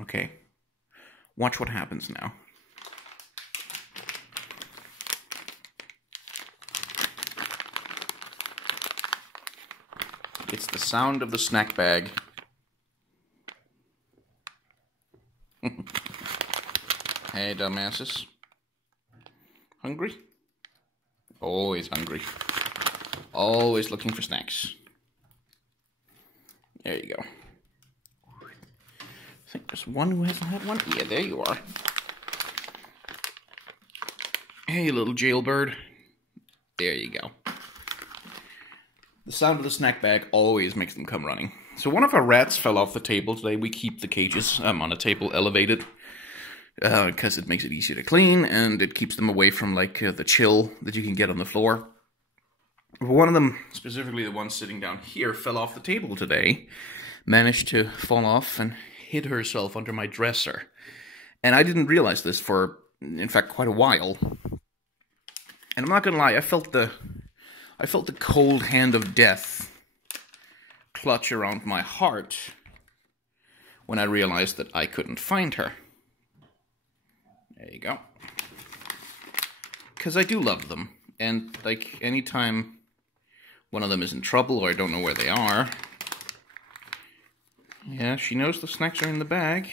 Okay. Watch what happens now. It's the sound of the snack bag. Hey, dumbasses. Hungry? Always hungry. Always looking for snacks. There you go. I think there's one who hasn't had one. Yeah, there you are. Hey, little jailbird. There you go. The sound of the snack bag always makes them come running. So one of our rats fell off the table today. We keep the cages on a table elevated because it makes it easier to clean and it keeps them away from like the chill that you can get on the floor. One of them, specifically the one sitting down here, fell off the table today. Managed to fall off and hid herself under my dresser. And I didn't realize this for, in fact, quite a while. And I'm not gonna lie, I felt the cold hand of death clutch around my heart when I realized that I couldn't find her. There you go. Because I do love them. And, like, anytime one of them is in trouble or I don't know where they are... Yeah, she knows the snacks are in the bag.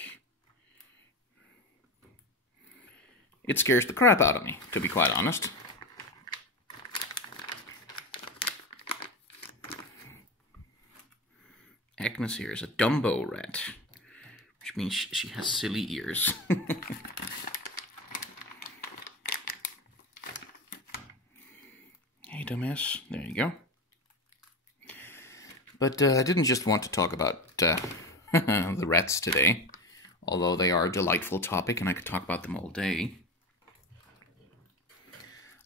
It scares the crap out of me, to be quite honest. Agnes here is a Dumbo rat, which means she has silly ears. Hey, dumbass. There you go. But I didn't just want to talk about the rats today, although they are a delightful topic and I could talk about them all day.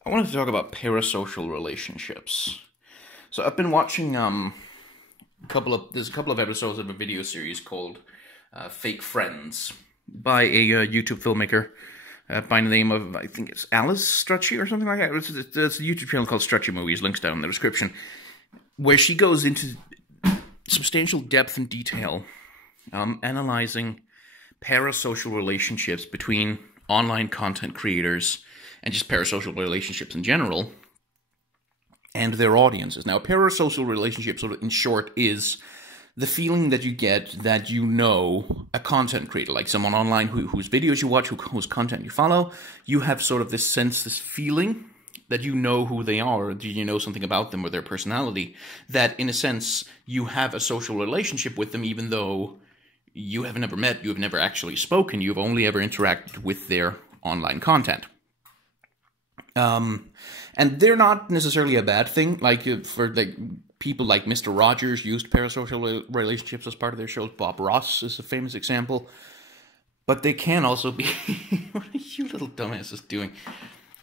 I wanted to talk about parasocial relationships. So I've been watching there's a couple of episodes of a video series called Fake Friends by a YouTube filmmaker by the name of, I think it's Alice Strucci or something like that. It's a YouTube channel called StrucciMovies, links down in the description, where she goes into substantial depth and detail analyzing parasocial relationships between online content creators and just parasocial relationships in general and their audiences. Now, parasocial relationships, sort of in short, is the feeling that you get that you know a content creator, like someone online whose videos you watch, whose content you follow. You have sort of this sense, this feeling that you know who they are, or you know something about them or their personality, that in a sense you have a social relationship with them even though you have never met, you have never actually spoken, you've only ever interacted with their online content. And they're not necessarily a bad thing. Like, for the people like Mr. Rogers used parasocial relationships as part of their shows. Bob Ross is a famous example. But they can also be... What are you little dumbasses doing?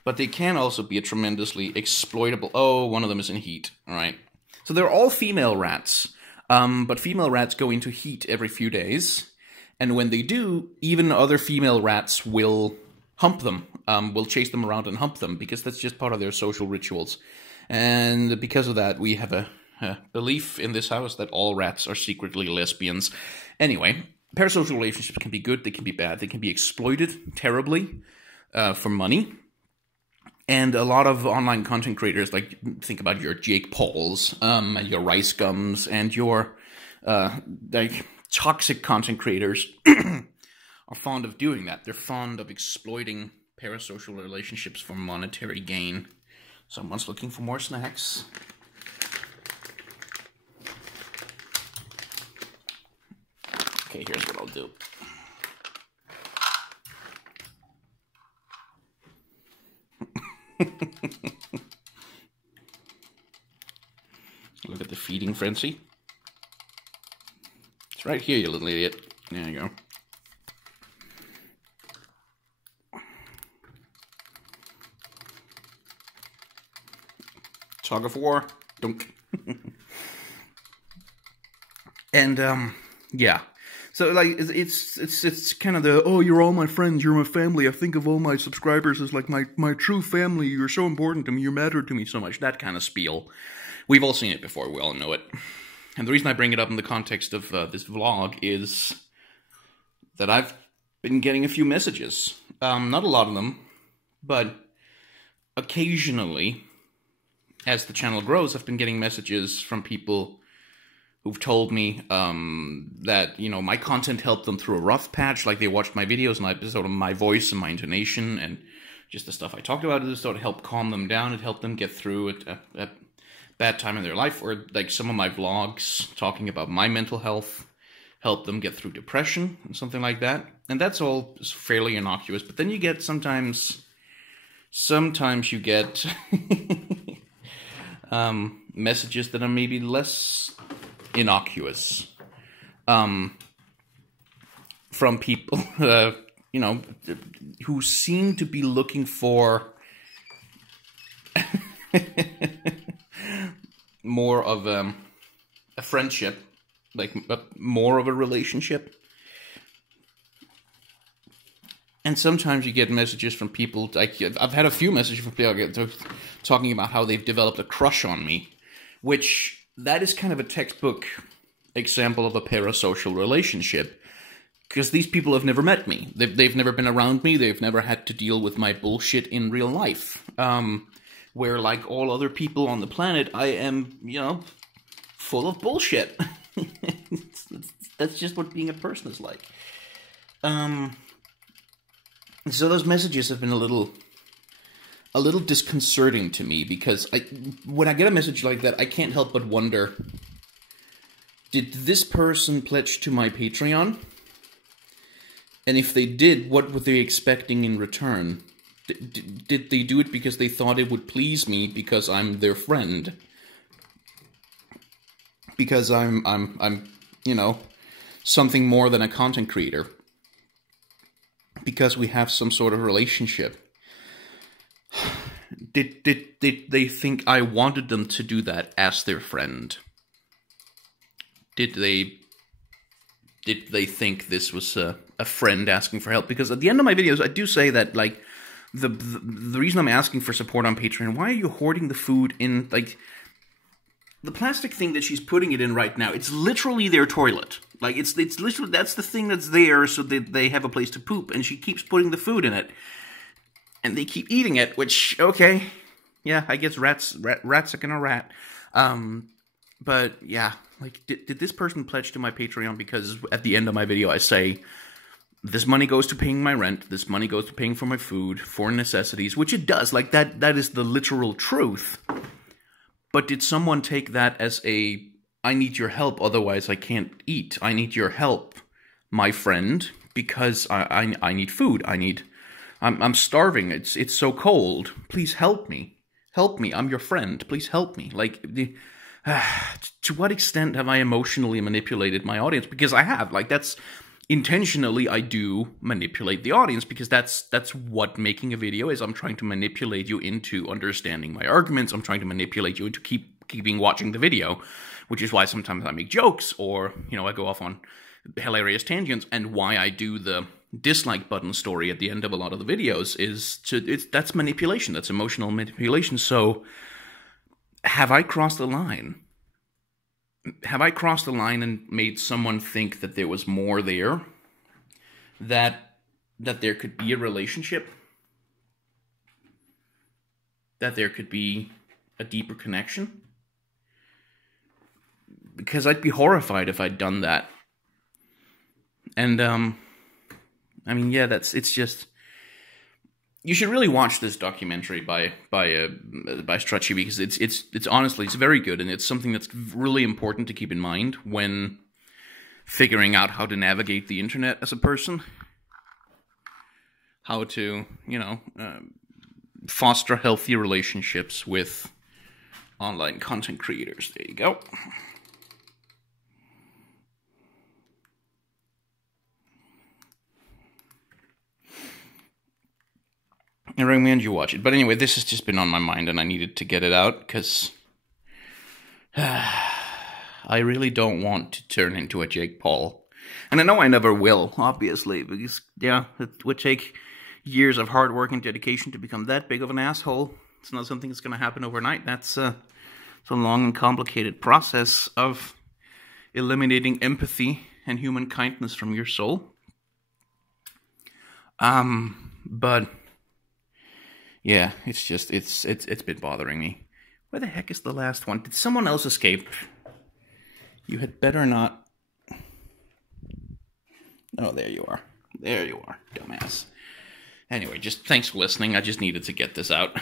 But they can also be a tremendously exploitable... Oh, one of them is in heat. All right. So they're all female rats. But female rats go into heat every few days. And when they do, even other female rats will hump them. Will chase them around and hump them, because that's just part of their social rituals. And because of that, we have a belief in this house that all rats are secretly lesbians. Anyway, parasocial relationships can be good, they can be bad, they can be exploited terribly for money. And a lot of online content creators, like, think about your Jake Pauls, and your Rice Gums, and your, like, toxic content creators are fond of doing that. They're fond of exploiting parasocial relationships for monetary gain. Someone's looking for more snacks. Okay, here's what I'll do. Look at the feeding frenzy. It's right here, you little idiot. There you go. Tug of war. Dunk. And, yeah. So, like, it's kind of the, oh, you're all my friends, you're my family, I think of all my subscribers as, like, my true family, you're so important to me, you matter to me so much, that kind of spiel. We've all seen it before, we all know it. And the reason I bring it up in the context of this vlog is that I've been getting a few messages. Not a lot of them, but occasionally, as the channel grows, I've been getting messages from people who've told me that, you know, my content helped them through a rough patch, like they watched my videos and I sort of my voice and my intonation and just the stuff I talked about, it sort of helped calm them down, it helped them get through a bad time in their life, or like some of my vlogs talking about my mental health helped them get through depression and something like that. And that's all fairly innocuous, but then you get sometimes you get messages that are maybe less innocuous from people, you know, who seem to be looking for more of a friendship, like more of a relationship. And sometimes you get messages from people, like I've had a few messages from people talking about how they've developed a crush on me, which that is kind of a textbook example of a parasocial relationship, because these people have never met me. They've never been around me. They've never had to deal with my bullshit in real life. Where, like all other people on the planet, I am, you know, full of bullshit. That's just what being a person is like. So those messages have been a little disconcerting to me, because when I get a message like that, I can't help but wonder, did this person pledge to my Patreon? And if they did, what were they expecting in return? Did they do it because they thought it would please me because I'm their friend? Because I'm you know, something more than a content creator? Because we have some sort of relationship? Did they think I wanted them to do that as their friend? Did they think this was a friend asking for help? Because at the end of my videos, I do say that, like, the reason I'm asking for support on Patreon, why are you hoarding the food in, like, the plastic thing that she's putting it in right now, it's literally their toilet. Like, it's literally, that's the thing that's there so that they have a place to poop, and she keeps putting the food in it. And they keep eating it, which, okay, yeah, I guess rats are gonna rat. But, yeah, like, did this person pledge to my Patreon because at the end of my video I say, this money goes to paying my rent, this money goes to paying for my food, for necessities, which it does, like, that is the literal truth. But did someone take that as a, I need your help, otherwise I can't eat, I need your help, my friend, because I need food, I'm starving, it's so cold, please help me, I'm your friend, please help me. Like, to what extent have I emotionally manipulated my audience? Because I have, like, that's, intentionally I do manipulate the audience, because that's what making a video is. I'm trying to manipulate you into understanding my arguments, I'm trying to manipulate you into keeping watching the video, which is why sometimes I make jokes, or, you know, I go off on hilarious tangents, and why I do the dislike button story at the end of a lot of the videos is that's manipulation, that's emotional manipulation. So, have I crossed the line? Have I crossed the line and made someone think that there was more there? That there could be a relationship? That there could be a deeper connection? Because I'd be horrified if I'd done that. And, I mean, yeah, it's just, you should really watch this documentary by Strucci, because it's honestly, it's very good, and it's something that's really important to keep in mind when figuring out how to navigate the internet as a person, how to, you know, foster healthy relationships with online content creators. There you go. I recommend you watch it. But anyway, this has just been on my mind, and I needed to get it out, because I really don't want to turn into a Jake Paul. And I know I never will, obviously, because, yeah, it would take years of hard work and dedication to become that big of an asshole. It's not something that's going to happen overnight. It's a long and complicated process of eliminating empathy and human kindness from your soul. But yeah, it's just it's been bothering me. Where the heck is the last one? Did someone else escape? You had better not. Oh, there you are. There you are, dumbass. Anyway, just thanks for listening. I just needed to get this out.